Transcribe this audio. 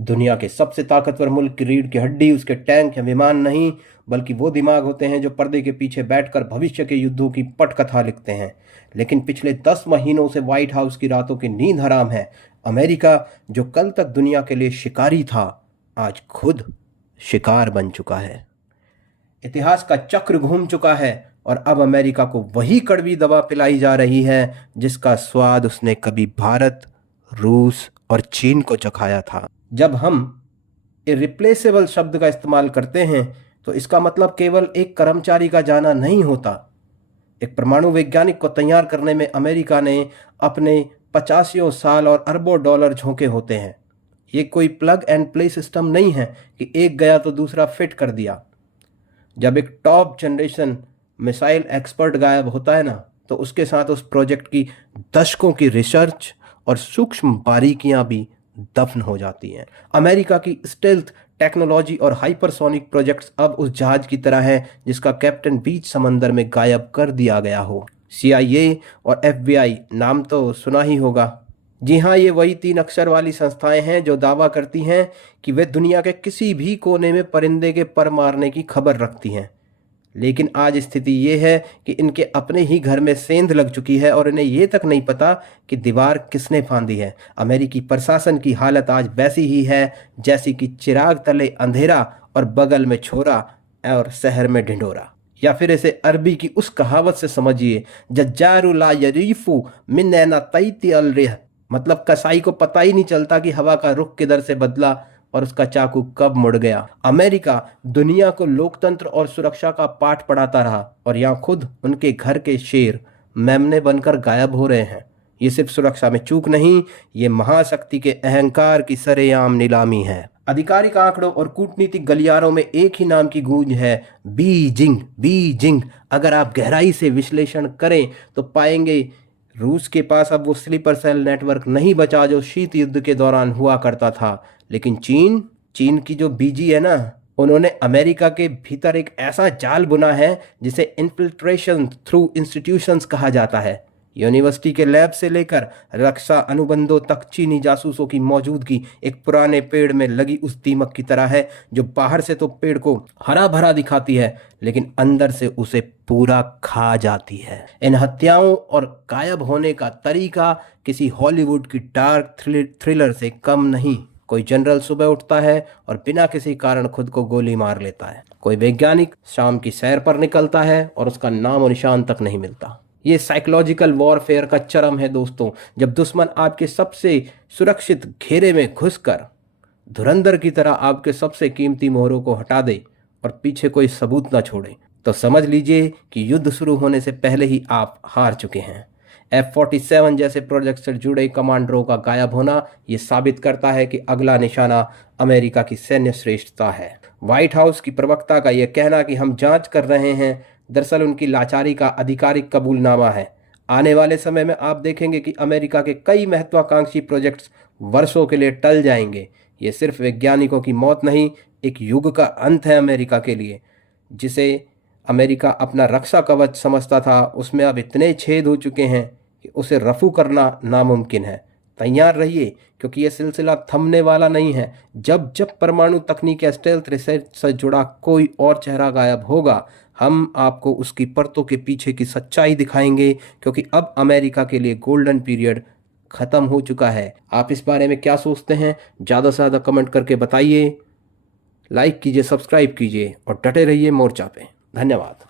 दुनिया के सबसे ताकतवर मुल्क की रीढ़ की हड्डी उसके टैंक या विमान नहीं, बल्कि वो दिमाग होते हैं जो पर्दे के पीछे बैठकर भविष्य के युद्धों की पटकथा लिखते हैं। लेकिन पिछले 10 महीनों से व्हाइट हाउस की रातों की नींद हराम है। अमेरिका, जो कल तक दुनिया के लिए शिकारी था, आज खुद शिकार बन चुका है। इतिहास का चक्र घूम चुका है और अब अमेरिका को वही कड़वी दवा पिलाई जा रही है जिसका स्वाद उसने कभी भारत, रूस और चीन को चखाया था। जब हम इरिप्लेसेबल शब्द का इस्तेमाल करते हैं तो इसका मतलब केवल एक कर्मचारी का जाना नहीं होता। एक परमाणु वैज्ञानिक को तैयार करने में अमेरिका ने अपने 85 साल और अरबों डॉलर झोंके होते हैं। ये कोई प्लग एंड प्ले सिस्टम नहीं है कि एक गया तो दूसरा फिट कर दिया। जब एक टॉप जनरेशन मिसाइल एक्सपर्ट गायब होता है ना, तो उसके साथ उस प्रोजेक्ट की दशकों की रिसर्च और सूक्ष्म बारीकियां भी दफन हो जाती हैं। अमेरिका की स्टेल्थ टेक्नोलॉजी और हाइपरसोनिक प्रोजेक्ट्स अब उस जहाज की तरह है जिसका कैप्टन बीच समंदर में गायब कर दिया गया हो। CIA और FBI नाम तो सुना ही होगा। जी हाँ, ये वही 3 अक्षर वाली संस्थाएं हैं जो दावा करती हैं कि वे दुनिया के किसी भी कोने में परिंदे के पर मारने की खबर रखती हैं। लेकिन आज स्थिति ये है कि इनके अपने ही घर में सेंध लग चुकी है और इन्हें ये तक नहीं पता कि दीवार किसने फांदी है। अमेरिकी प्रशासन की हालत आज वैसी ही है जैसी कि चिराग तले अंधेरा और बगल में छोरा और शहर में ढिंढोरा। या फिर इसे अरबी की उस कहावत से समझिए, जज्जारु ला यरीफु मिन ऐना तैती अल रिह, मतलब कसाई को पता ही नहीं चलता कि हवा का रुख किधर से बदला और उसका चाकू कब मुड़ गया। अमेरिका दुनिया को लोकतंत्र और सुरक्षा का पाठ पढ़ाता रहा और यहाँ खुद उनके घर के शेर मेमने बनकर गायब हो रहे हैं। ये सिर्फ सुरक्षा में चूक नहीं, ये महाशक्ति के अहंकार की सरेआम नीलामी है। आधिकारिक आंकड़ों और कूटनीतिक गलियारों में एक ही नाम की गूंज है, बीजिंग बीजिंग। अगर आप गहराई से विश्लेषण करें तो पाएंगे रूस के पास अब वो स्लीपर सेल नेटवर्क नहीं बचा जो शीत युद्ध के दौरान हुआ करता था। लेकिन चीन की जो बीजी है ना, उन्होंने अमेरिका के भीतर एक ऐसा जाल बुना है जिसे इन्फिल्ट्रेशन थ्रू इंस्टीट्यूशंस कहा जाता है। यूनिवर्सिटी के लैब से लेकर रक्षा अनुबंधों तक चीनी जासूसों की मौजूदगी एक पुराने पेड़ में लगी उस दीमक की तरह है जो बाहर से तो पेड़ को हरा भरा दिखाती है लेकिन अंदर से उसे पूरा खा जाती है। इन हत्याओं और गायब होने का तरीका किसी हॉलीवुड की डार्क थ्रिलर से कम नहीं। कोई जनरल सुबह उठता है और बिना किसी कारण खुद को गोली मार लेता है। कोई वैज्ञानिक शाम की सैर पर निकलता है और उसका नाम और निशान तक नहीं मिलता। ये साइकोलॉजिकल वॉरफेयर का चरम है दोस्तों। जब दुश्मन आपके सबसे सुरक्षित घेरे में घुसकर धुरंधर की तरह आपके सबसे कीमती मोहरों को हटा दे और पीछे कोई सबूत ना छोड़े, तो समझ लीजिए कि युद्ध शुरू होने से पहले ही आप हार चुके हैं। F-47 जैसे प्रोजेक्ट से जुड़े कमांडरों का गायब होना ये साबित करता है कि अगला निशाना अमेरिका की सैन्य श्रेष्ठता है। व्हाइट हाउस की प्रवक्ता का यह कहना कि हम जांच कर रहे हैं, दरअसल उनकी लाचारी का आधिकारिक कबूलनामा है। आने वाले समय में आप देखेंगे कि अमेरिका के कई महत्वाकांक्षी प्रोजेक्ट्स वर्षों के लिए टल जाएंगे। ये सिर्फ वैज्ञानिकों की मौत नहीं, एक युग का अंत है अमेरिका के लिए। जिसे अमेरिका अपना रक्षा कवच समझता था, उसमें अब इतने छेद हो चुके हैं कि उसे रफू करना नामुमकिन है। तैयार रहिए क्योंकि यह सिलसिला थमने वाला नहीं है। जब जब परमाणु तकनीक या स्टेल्थ रिसर्च से जुड़ा कोई और चेहरा गायब होगा, हम आपको उसकी परतों के पीछे की सच्चाई दिखाएंगे, क्योंकि अब अमेरिका के लिए गोल्डन पीरियड खत्म हो चुका है। आप इस बारे में क्या सोचते हैं? ज़्यादा से ज़्यादा कमेंट करके बताइए। लाइक कीजिए, सब्सक्राइब कीजिए और डटे रहिए मोर्चा पे। धन्यवाद।